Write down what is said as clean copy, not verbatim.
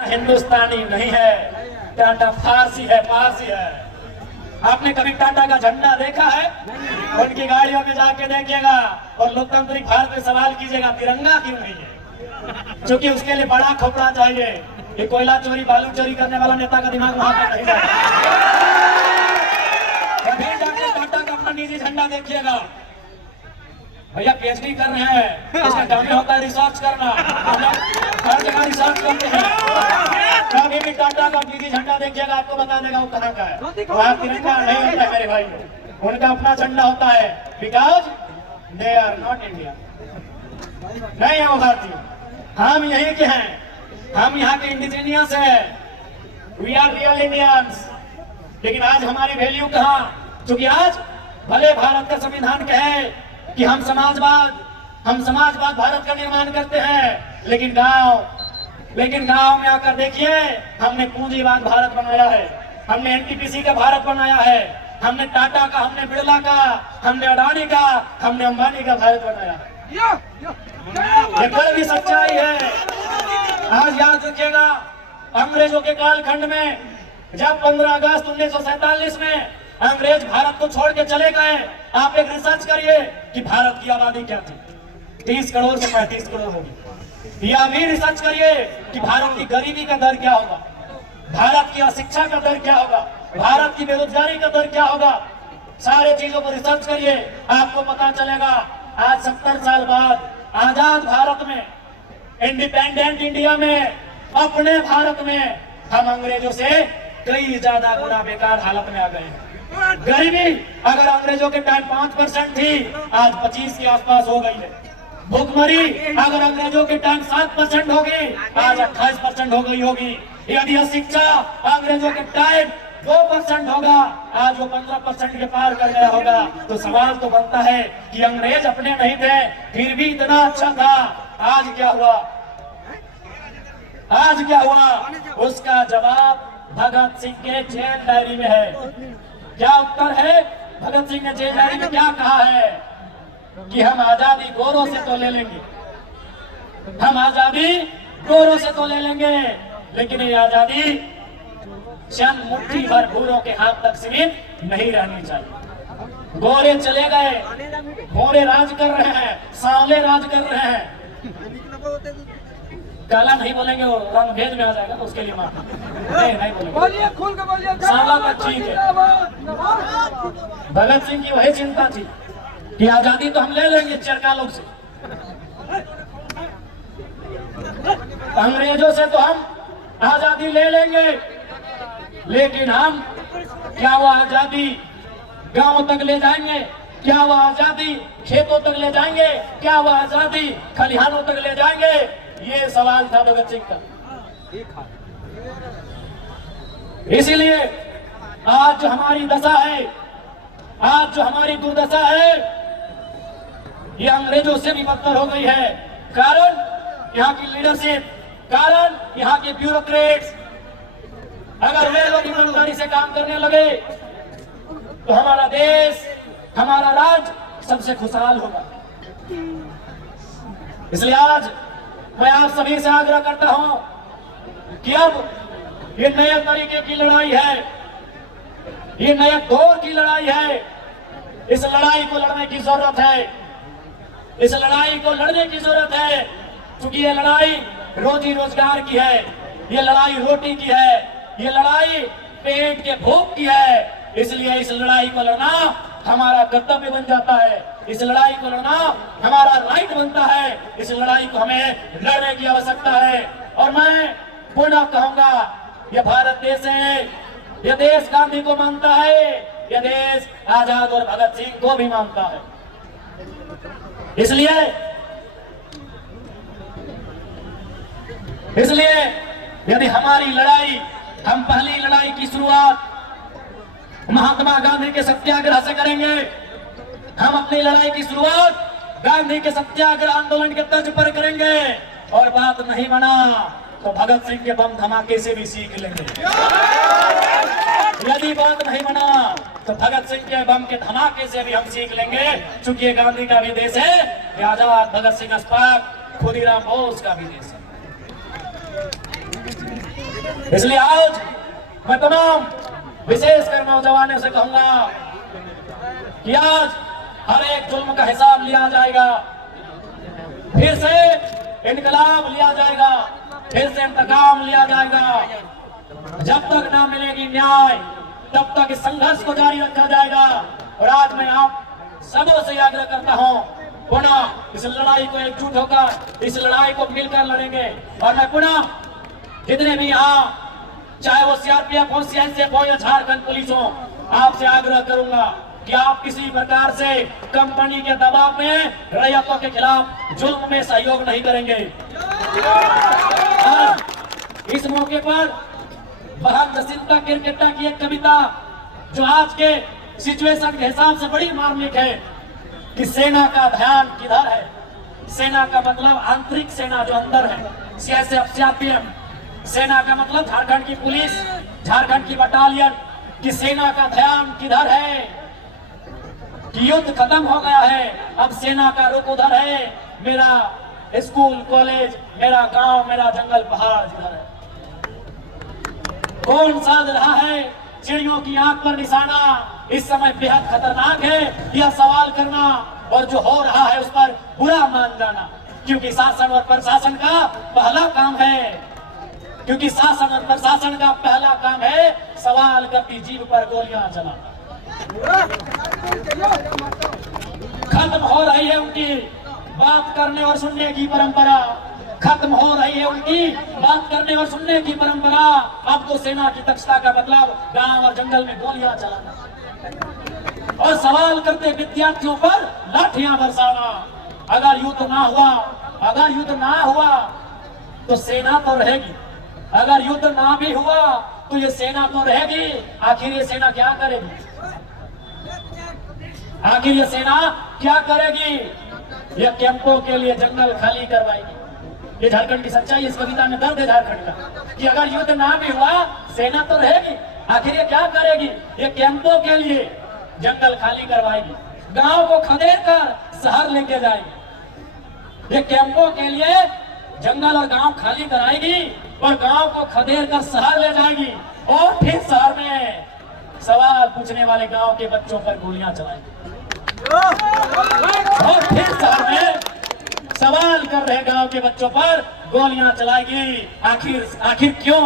हिंदुस्तानी नहीं है, टाटा फारसी है, पारसी है। आपने कभी टाटा का झंडा देखा है? उनकी गाड़ियों में जाके देखिएगा और लोकतांत्रिक भारत में सवाल कीजिएगा तिरंगा क्यों नहीं है? क्योंकि उसके लिए बड़ा खोपड़ा चाहिए। ये कोयला चोरी बालू चोरी करने वाला नेता का दिमाग वहां पर नहीं जाता। कभी जाके टाटा का अपना निजी झंडा देखिएगा। भैया पीएचडी कर रहे हैं, इसका काम होता है रिसर्च करना, हर जगह रिसर्च करते हैं। कभी भी टाटा का निजी झंडा देखिएगा आपको बता देगा वो कहाँ का है। वहाँ तिरंगा नहीं होता है मेरे भाई, उनका अपना झंडा होता है, because they are not India, नहीं है वो भारतीय। हम यहीं के हैं, हम यहाँ के इंडिजीनियस है, वी आर रियल इंडियंस। लेकिन आज हमारी वैल्यू कहाँ? क्योंकि आज भले भारत का संविधान कहे कि हम समाजवाद भारत का निर्माण करते हैं, लेकिन गांव में आकर देखिए हमने पूंजीवाद भारत बनाया है, हमने एनटीपीसी का भारत बनाया है, हमने टाटा का, हमने बिरला का, हमने अडानी का, हमने अंबानी का भारत बनाया है। ये कल की सच्चाई है। आज याद रखिएगा, अंग्रेजों के कालखंड में जब 15 अगस्त 1947 में अंग्रेज भारत को छोड़ के चले गए, आप एक रिसर्च करिए कि भारत की आबादी क्या थी, 30 करोड़ से 35 करोड़ होगी। या भी रिसर्च करिए कि भारत की गरीबी का दर क्या होगा, भारत की अशिक्षा का दर क्या होगा, भारत की बेरोजगारी का दर क्या होगा। सारे चीजों को रिसर्च करिए, आपको पता चलेगा। आज 70 साल बाद आजाद भारत में, इंडिपेंडेंट इंडिया में, अपने भारत में हम अंग्रेजों से कई ज्यादा गुना बेकार हालत में आ गए हैं। गरीबी अगर अंग्रेजों के टाइम 5% थी, आज 25 के आसपास हो गई है। भुखमरी अगर अंग्रेजों के टाइम 7% होगी, आज 28% हो गई होगी। यदि अशिक्षा अंग्रेजों के टाइम 2% होगा, आज वो 15% के पार कर गया होगा। तो सवाल तो बनता है कि अंग्रेज अपने नहीं थे, फिर भी इतना अच्छा था, आज क्या हुआ? आज क्या हुआ? उसका जवाब भगत सिंह के जेल डायरी में है। क्या उत्तर है? भगत सिंह ने जेल डायरी में क्या कहा है कि हम आजादी गोरों से तो ले लेंगे, हम आजादी गोरों से तो ले लेंगे, लेकिन ये आजादी चंद मुट्ठी भर गोरों के हाथ तक सीमित नहीं रहनी चाहिए। गोरे चले गए, गोरे राज कर रहे हैं, सांवले राज कर रहे हैं। काला नहीं बोलेंगे, वो रंग भेद में आ जाएगा, तो उसके लिए माफी नहीं बोलेंगे। सांवला का ठीक है। भगत सिंह की वही चिंता थी कि आजादी तो हम ले लेंगे चरका लोग से, अंग्रेजों से तो हम आजादी ले लेंगे, लेकिन हम क्या वो आजादी गांव तक ले जाएंगे? क्या वो आजादी खेतों तक ले जाएंगे? क्या वो आजादी खलिहानों तक ले जाएंगे? ये सवाल था भगत सिंह का। इसीलिए आज जो हमारी दशा है, आज जो हमारी दुर्दशा है, ये अंग्रेजों से भी बदतर हो गई है। कारण यहाँ की लीडरशिप, कारण यहाँ के ब्यूरोक्रेट्स। अगर वे लोग ईमानदारी से काम करने लगे तो हमारा देश, हमारा राज्य सबसे खुशहाल होगा। इसलिए आज मैं आप सभी से आग्रह करता हूं कि अब ये नए तरीके की लड़ाई है, ये नए दौर की लड़ाई है। इस लड़ाई को लड़ने की जरूरत है, इस लड़ाई को लड़ने की जरूरत है, क्योंकि ये लड़ाई रोजी रोजगार की है, ये लड़ाई रोटी की है, ये लड़ाई पेट के भूख की है। इसलिए इस लड़ाई को लड़ना हमारा कर्तव्य बन जाता है, इस लड़ाई को लड़ना हमारा राइट बनता है, इस लड़ाई को हमें लड़ने की आवश्यकता है। और मैं पुनः कहूंगा, यह भारत देश है, यह देश गांधी को मानता है, यह देश आजाद और भगत सिंह को भी मानता है। इसलिए यदि हमारी लड़ाई, हम पहली लड़ाई की शुरुआत महात्मा गांधी के सत्याग्रह से करेंगे, हम अपनी लड़ाई की शुरुआत गांधी के सत्याग्रह आंदोलन के तर्ज पर करेंगे, और बात नहीं बना तो भगत सिंह के बम धमाके से भी सीख लेंगे। यदि बात नहीं बना तो भगत सिंह के बम के धमाके से भी हम सीख लेंगे, क्योंकि गांधी का भी देश है, आजाद भगत सिंह अशफाक खुदीराम बोस का भी देश है। इसलिए आज मैं तमाम विशेषकर नौजवानों से कहूंगा कि आज हर एक जुल्म का हिसाब लिया जाएगा, फिर से इनकलाब लिया जाएगा, फिर से इंतकाम लिया जाएगा। जब तक ना मिलेगी न्याय तब तक इस संघर्ष को जारी रखा जाएगा। और आज मैं आप सबों से आग्रह करता हूं, पुनः इस लड़ाई को एकजुट होकर इस लड़ाई को मिलकर लड़ेंगे। और मैं पुनः जितने भी यहाँ, चाहे वो सीआरपीएफ हो, सीएसएफ हो या झारखंड पुलिस हो, आपसे आग्रह करूंगा कि आप किसी प्रकार से कंपनी के दबाव में रैयतों के खिलाफ जुल्म में सहयोग नहीं करेंगे। इस मौके पर बहादुर जसिंता किरकेटा की एक कविता जो आज के सिचुएशन के हिसाब से बड़ी मार्मिक है कि सेना का ध्यान किधर है। सेना का मतलब आंतरिक सेना जो अंदर है, सीएसएफ सीआरपीएफ। सेना का मतलब झारखंड की पुलिस, झारखंड की बटालियन की सेना का ध्यान किधर है कि युद्ध खत्म हो गया है, अब सेना का रुख उधर है। मेरा स्कूल कॉलेज, मेरा गांव, मेरा जंगल पहाड़ जिधर है। कौन साध रहा है चिड़ियों की आंख पर निशाना, इस समय बेहद खतरनाक है यह सवाल करना और जो हो रहा है उस पर बुरा मान जाना। क्योंकि शासन और प्रशासन का पहला काम है, क्योंकि शासन और प्रशासन का पहला काम है सवाल करती जीभ पर गोलियां चलाना। खत्म हो रही है उनकी बात करने और सुनने की परंपरा, खत्म हो रही है उनकी बात करने और सुनने की परंपरा। अब तो सेना की दक्षता का मतलब गांव और जंगल में गोलियां चलाना और सवाल करते विद्यार्थियों पर लाठियां बरसाना। अगर युद्ध ना हुआ, अगर युद्ध ना हुआ तो सेना तो रहेगी, अगर युद्ध ना भी हुआ तो ये सेना तो रहेगी। आखिर ये सेना क्या करेगी? आखिर ये सेना क्या करेगी? ये कैंपों के लिए जंगल खाली करवाएगी। ये झारखंड की सच्चाई, इस कविता में दर्द है झारखंड का कि अगर युद्ध ना भी हुआ सेना तो रहेगी। आखिर ये क्या करेगी? ये कैंपों के लिए जंगल खाली करवाएगी, गांव को खदेड़ कर शहर लेके जाएगी। ये कैंपों के लिए जंगल और गांव खाली कराएगी और गांव को खदेड़ कर शहर ले जाएगी और फिर शहर में सवाल पूछने वाले गांव के बच्चों पर गोलियां चलाएगी और फिर शहर में सवाल कर रहे गांव के बच्चों पर गोलियां चलाएगी। आखिर क्यों?